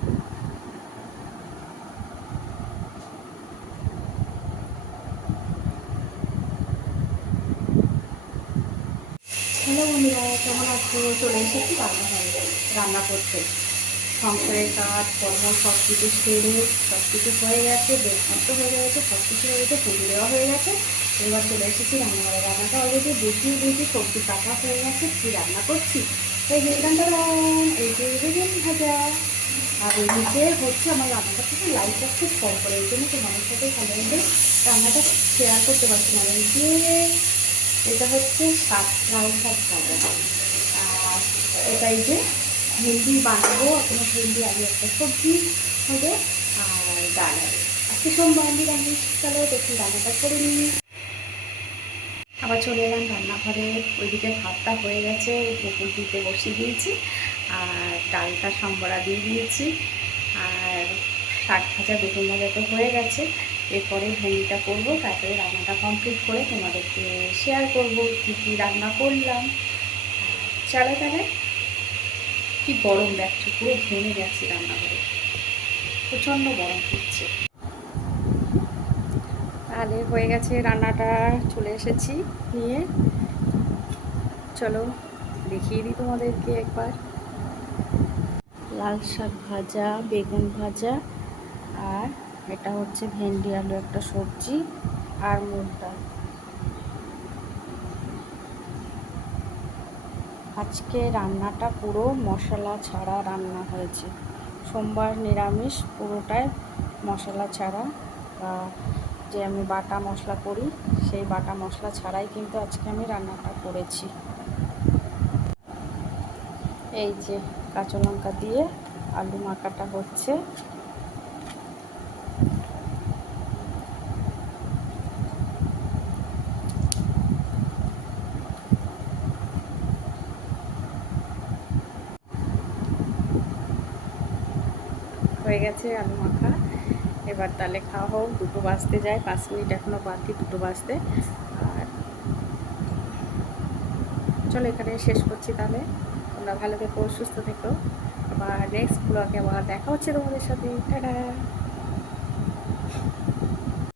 Hello বন্ধুরা, কেমন আছো? চলে এসেছি রান্না করতে। সংসারের কাজ কর্ম সব কিছু সেরে সব কিছু হয়ে গেছে, বেশমন্ত হয়ে গেছে, সব কিছু হয়ে গেছে, পুজো দেওয়া হয়ে গেছে। এবার চলে এসেছি রান্নাঘরে। রান্নাটা অলরেডি দেখিয়ে দিয়েছি, সবজি কাটা হয়ে গেছে। কী রান্না করছি? এই বেগুনটা, এই যে বেগুন ভাজা। আর এদিকে হচ্ছে আমার রান্নাটা থেকে লাইটটা খুব কম করে, এই জন্য তোমাদের সাথে ভালোভাবে রান্নাটা শেয়ার করতে পারছি না। এই যে এটা হচ্ছে শাক, লাল শাক ভাজা। আর এটাই যে ভেন্ডি বানাবো, এখনো ভেন্ডি আলু একটা সবজি হবে। আর ডাল হবে। আজকে সোমবার নিরামিষ। চলো দেখি রান্নাটা করে নিই। আবার চলে এলাম রান্নাঘরে। ওইদিকে ভাতটা হয়ে গেছে, উপর দিতে বসিয়ে দিয়েছি। আর ডালটা সম্বরা দিয়ে দিয়েছি। আর শাক ভাজা বেগুন ভাজা তো হয়ে গেছে। এরপরে ভেন্ডিটা করবো, তারপরে রান্নাটা কমপ্লিট করে তোমাদেরকে শেয়ার করবো কী কী রান্না করলাম। চলো তাহলে। কি গরম দেখছো, পুরো ঘেমে গেছি রান্নাঘরে, প্রচণ্ড গরম পড়ছে। তাহলে হয়ে গেছে রান্নাটা, চলে এসেছি নিয়ে। চলো দেখিয়ে দিই তোমাদেরকে একবার। লাল শাক ভাজা, বেগুন ভাজা, আর এটা হচ্ছে ভেন্ডি আলু একটা সবজি, আর মুগ ডাল। আজকে রান্নাটা পুরো মশলা ছাড়া রান্না হয়েছে। সোমবার নিরামিষ, পুরোটাই মশলা ছাড়া। যে আমি বাটা মশলা করি, সেই বাটা মশলা ছাড়াই কিন্তু আজকে আমি রান্নাটা করেছি। এই যে কাঁচা লঙ্কা দিয়ে আলু মাখাটা হচ্ছে। হয়ে গেছে আলু মাখা। এবার তাহলে খাওয়া হোক। 2টো বাজতে যায়, 5 মিনিট এখনও বাকি 2টো বাজতে। আর চলো এখানে শেষ করছি তাহলে। তোমরা ভালো থেকো, সুস্থ থেকো। আবার নেক্সট ব্লগে আবার দেখা হচ্ছে তোমাদের সাথে। টাটা।